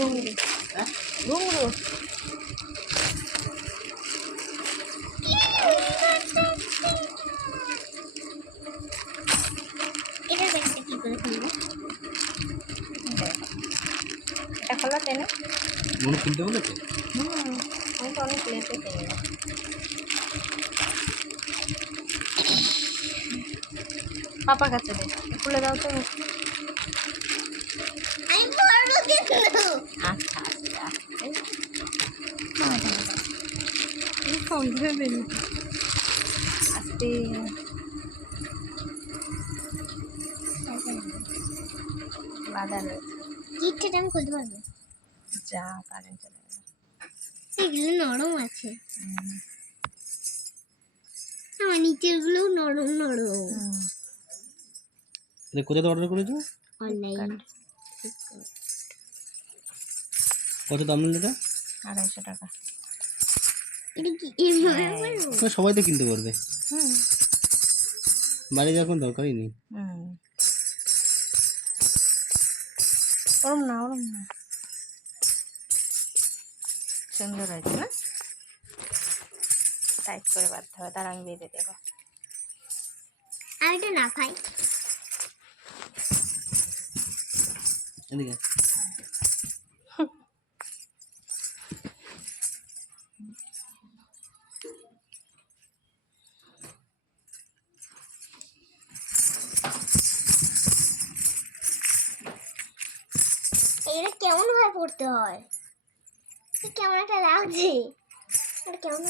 ঘুঙরু ঘুঙরু এটা ব্যাগটা কি করে খুলবো? এটা খোলা তাই না? মনে কিনতে বলেছে? আমি তো অনেক লেটে কিনি না। পাপার কাছে দে, খুলে দাও তো। আমি পারবো কিন্তু। আচ্ছা আচ্ছা আস্তে বাধা রয়েছে। কিটটা আমি খুলতে পারবো? যা কারেন্ট চলে গেল। এগুলো নরম আছে। আমার নিচের গুলো নরম নরম। এটা কোথায় অর্ডার করেছো? অনলাইন। কত দাম নিল এটা? 250 টাকা। এটা কি এভাবে পারবো? সবাই তো কিনতে পারবে, হুম বাড়ি যাওয়ার কোনো দরকারই নেই। ওরম না সুন্দর হয়েছে না? টাইট করে বাঁধতে হবে, তার আমি বেঁধে দেবো। আমি এটা না খাই। এদিকে এটা কেমন ভাবে পড়তে হয়? কেমন একটা লাগছে। এটা কেমন